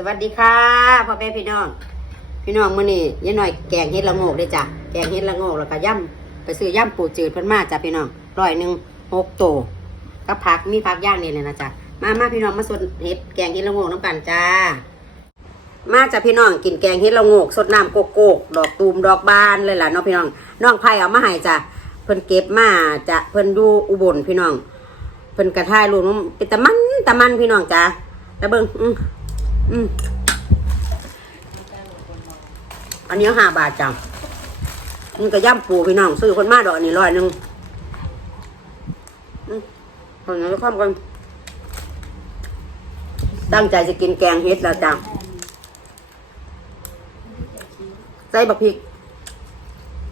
สวัสดีค่ะพ่อแม่พี่น้อง พี่น้องมื้อนี้ยายหน่อยแกงเฮ็ดละโงกเด้อจ้ะแกงเฮ็ดละโงกแล้วก็ย่ำไปซื้อย่ำปูจืดเพิ่นมาจ้ะพี่น้องร้อยหนึ่งหกโตก็ผักมีผักย่างนี่เลยนะจ้ะมามาพี่น้องมาสดเฮ็ดแกงเฮ็ดละโงกน้ำกันจ้า มาจ้ะพี่น้องกินแกงเฮ็ดละโงกสดน้ำโกโก้ดอกตูมดอกบานเลยล่ะเนาะพี่น้องน้องไผ่เอามาให้จ้ะเพิ่นเก็บมาจ้ะเพิ่นอยู่อุบลพี่น้องเพิ่นกระทายลูกน้ำเป็นตะมันตะมันพี่น้องจ้ะแล้วเบิ่ง อืมอันนี้ห้าบาทจ้ะนี่ก็ย่ำปูพี่น้องซื้อคนมาดอกอันนี้ร้อยหนึ่งอืมคนนี้ก็ข้ามกันตั้งใจจะกินแกงเฮ็ดแล้วจ้ะใส่บักพริก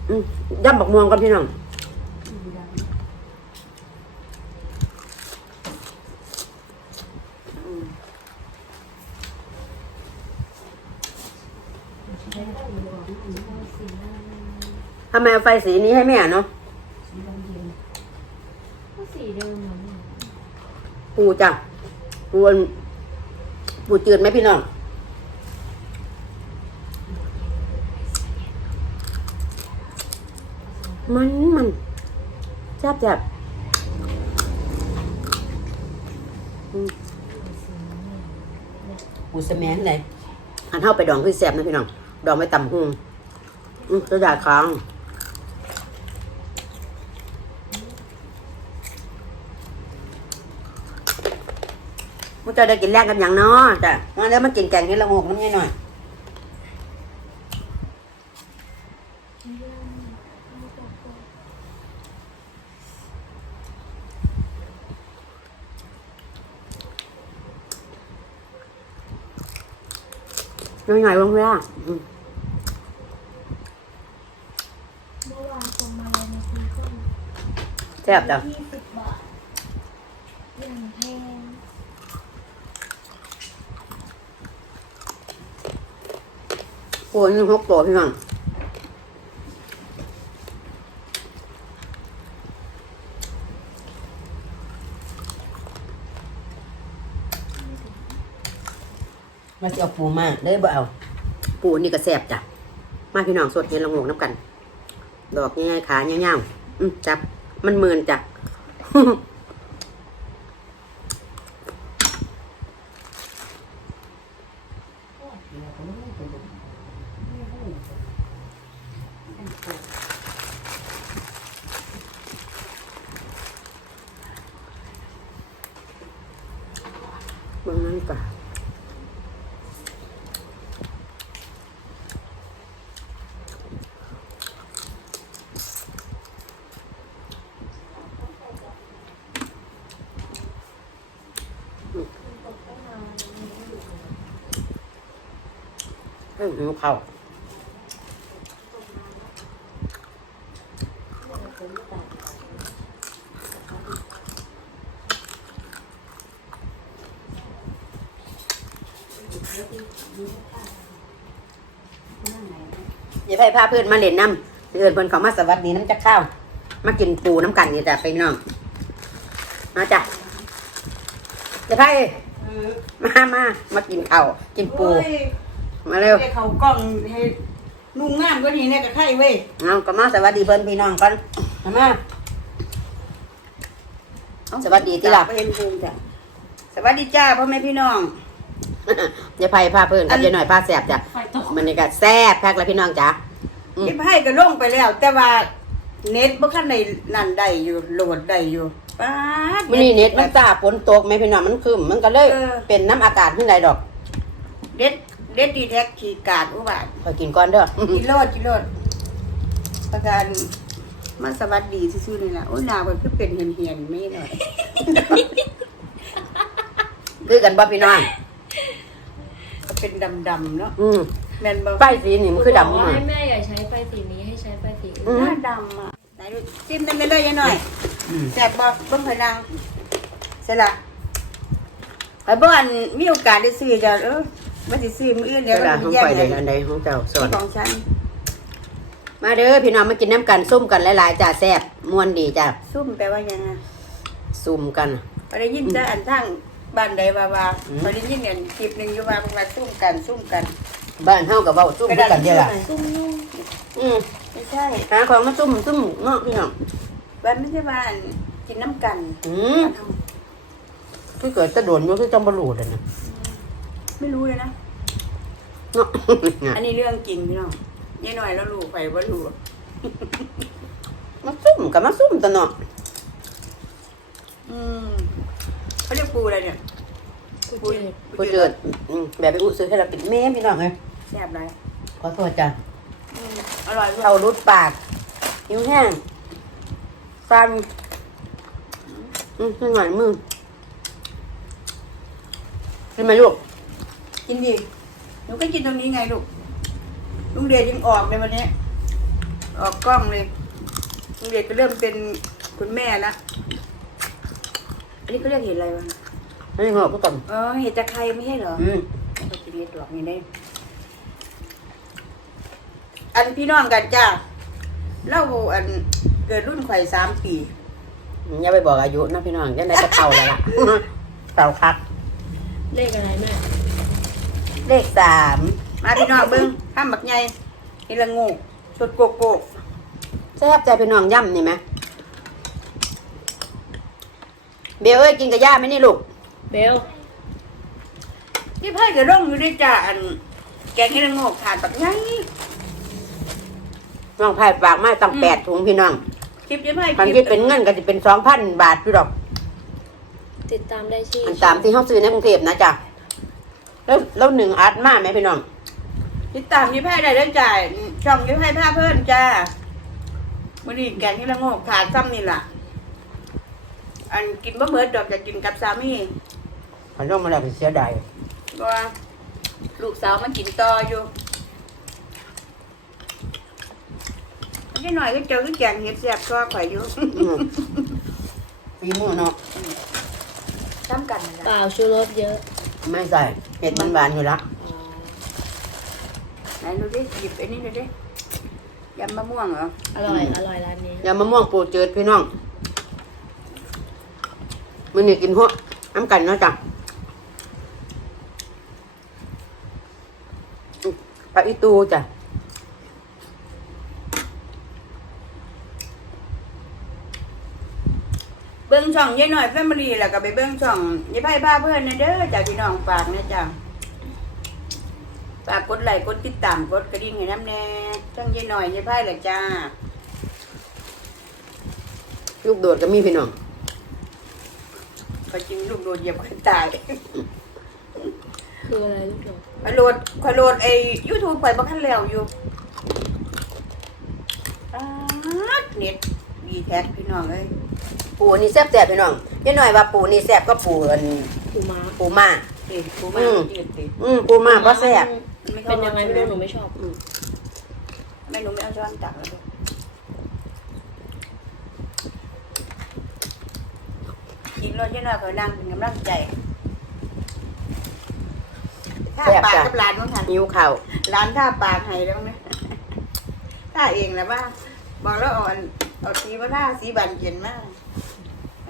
อืมย่ำบักม่วงกันพี่น้อง ทำไมเอาไฟสีนี้ให้แม่เนาะก็สีเดิมเหมือนกันปูจ้ะปูอันปูจืดไหมพี่น้องมันมันจับจับอืมปูสะแมนเลยอันเท่าไปดองคือแสบนะพี่น้อง ดองไปต่ำหุ่ง อืมจะด่าค้างมันจะได้กินแรกกันอย่างเนาะจ้ะมาแล้วมากินแกงเห็ดละโงกน้ำนี่หน่อยน้อยหน่อยๆลงไปละอืม เมื่อวานส่งมาในทีก็ แซ่บจ้ะยี่สิบบาทอย่างแพงโอ้ยนี่หกตัวพี่น้องมาสิเอาปูมาได้บ่เอา ปูนี่ก็แซ่บจ้ะ มาพี่น้องสดเห็นละโงน้ำกัน ดอกง่ายๆขาเงี้ยวๆอืมจับ มันเหมินจ้ะบางนั้นก่ะ หิวข้าวอย่าไปพาเพื่อนมาเล่นน้ำเพื่อนเพื่อนเขามาสวัสดีน้ำจะข้าว มากินปูน้ำกันนี่จ้ะไปน้อง มาจ้ะอย่าไปมามามากินข้าวกินปู มาเร็วให้เขากล้องให้นุ่งงามก็นี่เนี่ยกับไข่เว้ยเอาก็มาสวัสดีเพื่อนพี่น้องกันมามาสวัสดีที่หลับไปเห็นภูมิจ้ะสวัสดีจ้าพ่อแม่พี่น้องอย่าไปพาเพื่อนอักับนอย่าหน่อยพาแสบจ้ะไฟตกมันนี่ก็แซ่บแพ็กแล้วพี่น้องจ้ะอืมยิบให้ก็ลงไปแล้ว แต่ว่าเน็ตบ่คันได้นั่นได้อยู่โหลดได้อยู่ป้าดมันนี่เน็ตมันจ้าฝนตกไหมพี่น้องมันคืมมันก็เลยเออเป็นน้ำอากาศขึ้นไรดอกเด็ด เด็ดดีแท็กขี่กาดอุบาทคอยกินก่อนเด้อกิโลดกิโลดประการมาสวัสดีซื่อๆนี่ล่ะโอ้ยหนาวมันคือเป็นเหียนๆไม่หน่อยคือกันบ่พี่น้องก็เป็นดำๆเนาะอืมแม่นบ่ไฟสีนี่มันคือดำบกมาว่าให้แม่อย่าใช้ไฟสีนี้ให้ใช้ไฟสีอื่นอืมหน้าดำอะไหนดูจิ้มได้เลยยังหน่อยอืมแซ่บบ่เบิ่งพนังเสร็จละไอ้บ่อันมีโอกาสได้ซื้อจะเออ ว่าสิซื้อมื้ออื่นเดี๋เดี๋ยยววมันเราไปห้องแย่งไปกัเลยนอันใดของเจ้าสอนของฉัน มาเด้อพี่น้องมากินน้ำกันซุ่มกันหลายๆจ้ะแซ่บม่วนดีจ้ะซุ่มแปลว่าหยังอะซุ่มกันบ่ได้ยินแต่อันทั้งบ้านใดว่าว่าอืมพอได้ยินเนี่ยคลิปหนึงอยู่ว่าเพิ่นว่าซุ่มกันซุ่มกัน บ้านเฮากับเว้าซุ่มคือกันเด้ล่ะซุ่มนุ่งอืมไม่ใช่หาของมาซุ่มซุ่มเนาะพี่น้องบ้านไม่ใช่บ้านกินน้ำกัน อืมคือเกิดจะโดนอยู่คือจังบ่รู้เลยนะ ไม่รู้เลยนะเนาะอันนี้เรื่องจริงพี่น้องยายหน่อยแล้วรู้ไปว่ารู้มาซุ่มกับมาซุ่มตะเนาะอืมเขาเรียกปูอะไรเนี่ยกูปูเจ็บผู้เจิดอืมแบบไปอุซื้อให้เรากินแม่พี่น้องเอ้ยแซ่บไรขอโทษจ้ะอืมอร่อยด้วยเท่ารุดปากนิ้วแห้งฟันอืมขึ้นหน่อยมือกินไหมลูก กินดีหนูก็กินตรงนี้ไงลูกลุงเดชยังออกเลยวันนี้ ออกกล้องเลยลุงเดชก็เริ่มเป็นคุณแม่ละอันนี้เขาเรียกเห็ดอะไรวะให้เหงาก็ก่อนอ๋อเห็ดตะไคร้ไม่ใช่เหรออืมเราจะเรียกดอกนี้ได้ อันพี่น้องกันจ้าเล่าอันเกิดรุ่นไข่สามปีอย่าไปบอกอายุนะพี่น้องยังไงก็เท่าแล้วล่ะเท่าคักเลขอะไรแม่ เลขสามมาพี่น้องเบิ้งข้ามบักใหญ่นี่ละงูสดโกโก้แซ่บใจพี่น้องย่ำนี่ไหมเบลเอ้ยกินกับย่าไหมนี่ลูกเบลนี่ไพ่กับร่องอยู่ด้วยจ้าอัน แกงนี่ละงูถาดบักใหญ่น้องไผ่ฝากมาตั้งอืมแปดถุงพี่น้องคลิปยี่ไพ่มันคิดเป็นเงินก็จะเป็นสองพันบาทพี่ดอก ติดตามได้ที่อันตามที่เขาซื้อในกรุงเทพนะจ๊ะ แล้วแล้วหนึ่งอัดมาไหมพี่น้องติดตามยี่ไพ่ได้แล้วจ้าช่องยี่ไพ่ผ้าเพิ่นจ้ามื่อนี้แกงนี่ละงูถาดซ้ำนี่ล่ะ อันกินบะเบิดดอกจะกินกับสามีมันต้องมาแล้วเป็นเสียดายเพราะว่าลูกสาวมันกินต่ออยู่อันนี้หน่อยก็เจอก็แกงเห็ดแซ่บก็ข่อยอยู่อืมปีมือเนาะซ้ำกันนะเปล่าชูรสเยอะ ไม่ใส่ เห็ดมันหวานอยู่ละอ๋อไหนดูดิหยิบไอ้นี่ดูดิยำมะม่วงเหรออร่อย อร่อยร้านนี้ยำมะม่วงปูจืดพี่น้องมันนี่กินหัวน้ำกันเนาะจ้ะอืมปลาอีตูจ้ะ เบิ้ งช่องยายหน่อยแฟมิลี่แล้วก็ไปเบิ้งช่องยายไพ่พาเพื่อนนะเด้อจากพี่น้องฝากนะจ้ะฝากกดไลค์กดติดตามกดกระดิ่งให้น้ำแน่ช่องยายหน่อยยายไพ่แหละจ้าลูกโดดก็มีพี่น้องก็จริงลูกโดนเหยียบขึ้นตายคืออะไรลูกหนูขอยโหลดขอยโหลดไอ้ยูทูบไปบ้านแล้วอยู่อ๊าดเน็ตดีแท็กพี่น้องเอ้ย ปูนี่แซ่บแซ่บพี่น้องยี่หน่อยว่าปูนี่แซ่บก็ปูอันปูม้าปูม่าเด็กกูมาอืมยืดดิอืมปูม่าเพราะแซ่บเป็นยังไงไม่รู้หนูไม่ชอบไม่รู้ไม่เอาช้อนตักแล้วดิกินรถยี่น้อยเขานั่งเป็นกำลังใจถ้าแซ่บปากจ้ะกับร้านมั้งค่ะหิวข้าวร้านท่าปากให้แล้วไหมท่าเองนะว่าบอกแล้วเอาอันเอาสีมาท่าสีบันเย็นมาก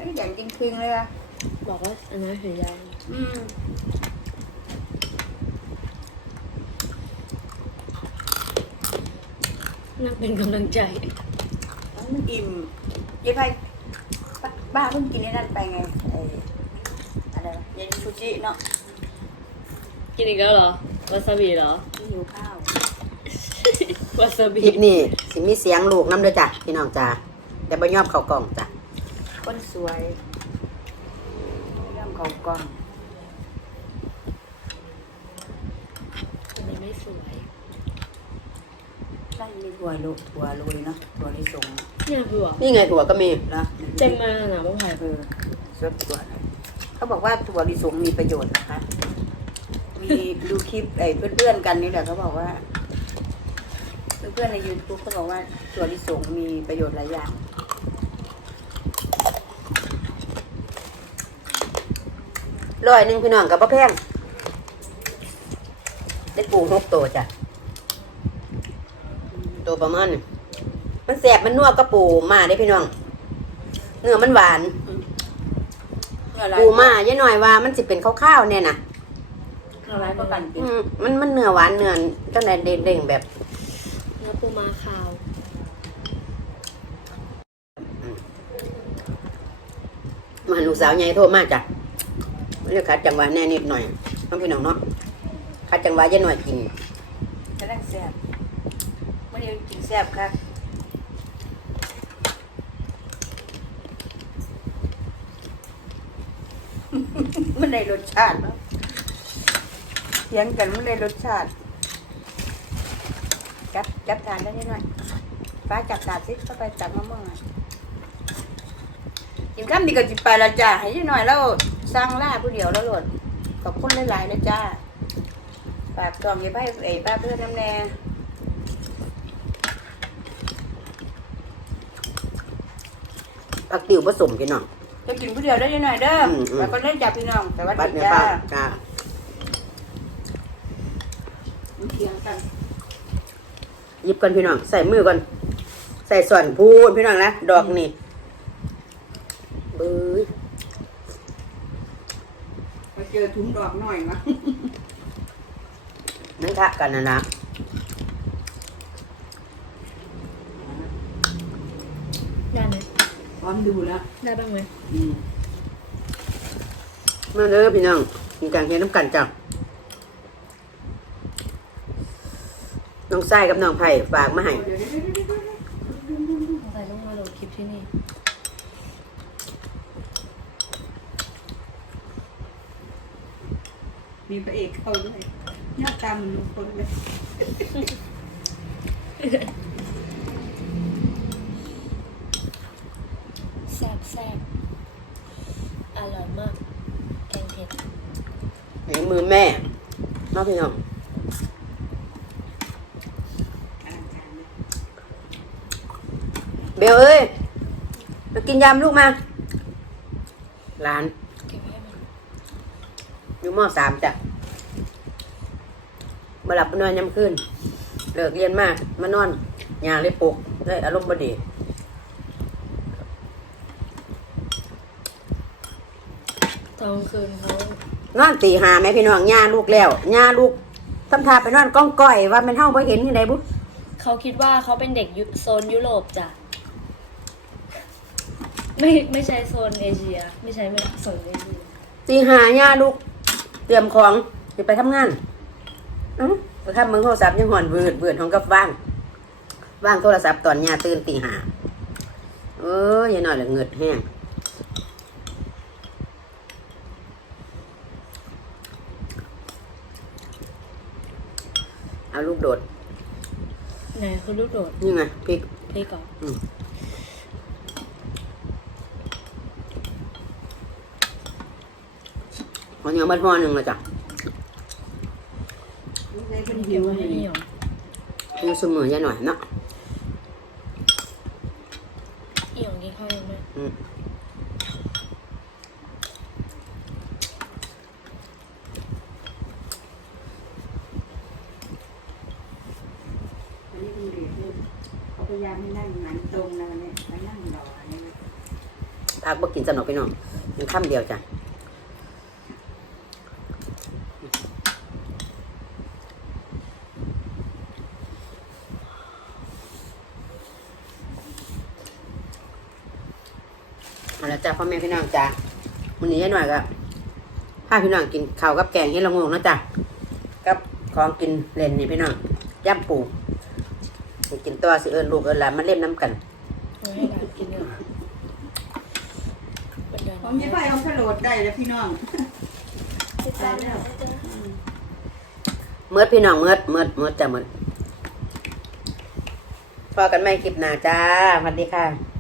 เฮ้ยอย่างจริงคืงเลยอะบอกว่าอันนั้นถือยาวอืมนั่งเป็นกำลังใจมันอิ่มยี่ไพ่บ้าเพิ่งกินไอ้นั่นไปไงไอ้อะไรวะเย็นซูชิเนาะกินอีกแล้วเหรอวาซาบิเหรอที่หิวข้าววาซาบิ คลิปนี้สิมีเสียงลูกน้ำด้วยจ้ะพี่น้องจ้ะแต่บ่ยอมเข้ากล่องจ้ะ คนสวย เรื่องของกล้องอันนี้ไม่สวยนั่นมีถั่วลูกถั่วโรยเนาะถั่วลิสงเนี่ยคือวนี่ไงถั่วก็มีนะเต็มมาหนาไม่ไผ่เออสดถั่วเลยเขาบอกว่าถั่วลิสงมีประโยชน์นะคะ มีดูคลิปไอ้เพื่อนๆกันนี่แหละเขาบอกว่า เพื่อนๆในยูทูบเขาบอกว่าถั่วลิสงมีประโยชน์หลายอย่าง ร้อยหนึ่งพี่น้องกับบ่แพงได้ปูหกตัวจ้ะตัวประมาณนี้มันแสบมันนัวก็ปูมาได้พี่น้อง เนื้อมันหวานอืมหเนื้อลายปูมาย่าหน่อยว่า มันสิเป็นข้าวๆเนี่ยนะเนื้อลายก็กันกินอืมมันมันเนื้อหวานเนื้อจังไดเด้งๆแบบเนื้อปูม้าขาวมาลูกสาวใหญ่โทรมาจ้ะ เรียกคัดจังหวะแน่นิดหน่อยน้องพี่น้องเนาะคัดจังหวะเย่าหน่อยกินจะได้แซ่บมื่อนี้กินแซ่บค่ะมันได้รสชาติเนาะเถียงกันมันได้รสชาติจับจับทานได้นิดหน่อยฟ้าจับถาดสิเข้าไปจับมะม่วงอะกินข้ามดีก็จิไปละจ้าให้นิดหน่อยแล้ว สร้างล่าผู้เดียวแล้วโหลดขอบคุณหลายๆนะจ้าฝากกล่องอย่าไปไอ้ป้าเพื่อนน้ำแน่ผักติ๋วผสมพี่น้อง จะกินผู้เดียวได้นิดหน่อยเด้ออมอืม แล้วก็เล่นจับพี่น้อง แต่ว่าบัดจิเนี่ยจ้าป้าจ้ามันเถียงกันหยิบกันพี่น้องใส่มือก่อนใส่ส่วนพูนพี่น้องนะดอกนี่บื้อมา เจอถุงดอกหน่อยมานั่นทะกันนะนะได้ไหมพร้อมดูแล้วได้บ้างไหมอืมมาเด้อพี่น้องกินกันเฮ็ดน้ำกันจ้ะน้องไส้กับน้องไผ่ฝากมาให้ เดี๋ยวเดี๋ยวเดี๋ยวเดี๋ยวเดี๋ยว สงสัยต้องมาโหลดคลิปที่นี่ มีพระเอกเข้าด้วยหน้าตาเหมันลุงพลเลยแซ่บแซ่บอร่อยมากแกงเผ็ดในมือแม่น้องพี่น้องอ่านจานเลยเบลเอ้ยมากินยำลูกมาหลานเก็บไว้ให้มัน อยู่มสามจ้ะมาหลับมานอนยำขึ้นเลิกเรียนมากมานอนยางเลยปลุกเลยอารมณ์บดีตอนกลางคืนเขานอนตีหาไหมพี่น้องย่าลูกแล้วย่าลูกทำทาไปนอนก้องก้อยว่ามันเท่าไปเห็นที่ไหนบุเขาคิดว่าเขาเป็นเด็กยุโซนยุโรปจ้ะไม่ไม่ใช่โซนเอเชีย ไม่ใช่ไม่โซนเอเชียตีหาย่าลูก เตรียมของจะไปทำงานเอ้าไปทำมือโทรศัพท์ยังหอนเบืดเบืดของกับว่าง ว่างโทรศัพท์ตอนย่าตื่นตีหาเอออย่าหน่อยละเงิดแห้งเอาลูกโดดไหนคือลูกโดดนี่ไงพริกพริกก่อน อืมของเหนียวมันห่อหนึ่งเลยจ้ะในเป็นเก็หิบวไว้เลให้ยนี่หรออยู่เสมออย่าหน่อยเนาะอีหยองกินข้าวยังไหมอืมอันนี้เป็นเด็กเลยเขาพยายามให้นั่งหันตรงนะเนี่ยแล้วนั่งรอเนี่ยพักบ่กินสนอกพี่น้องมันค่ำเดียวจ้ะเอาละจ้ะ พ่อแม่พี่น้องจ้ะวันนี้ยายหน่อยก็พาพี่น้องกินข้าวกับแกงเฮ็ดละโงงนะจ้ะกับของกินเล่นนี่พี่น้องย่ำปูสิกินตัวสิเอิญลูกเอิญหลานมาเล่นน้ำกันเอาให้หลานกินเนี่ยเป็นเดือนผมจะไปเอาขโลดได้แล้วพี่น้องติดตามได้จ้ะเมื่อพี่น้องเมื่อเมื่อเมื่อจ้ะเมื่อพอกันไม่คลิปหน้าจ้าสวัสดีค่ะ